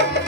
Thank you.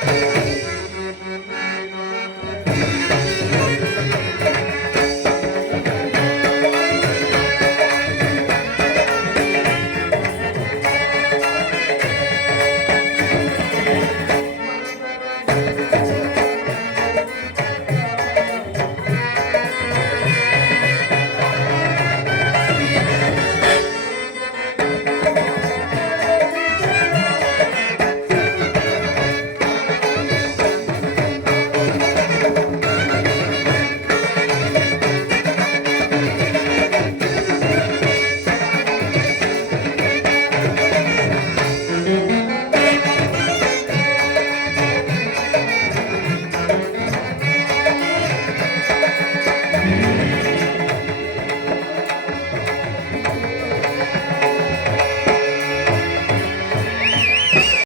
Thank you.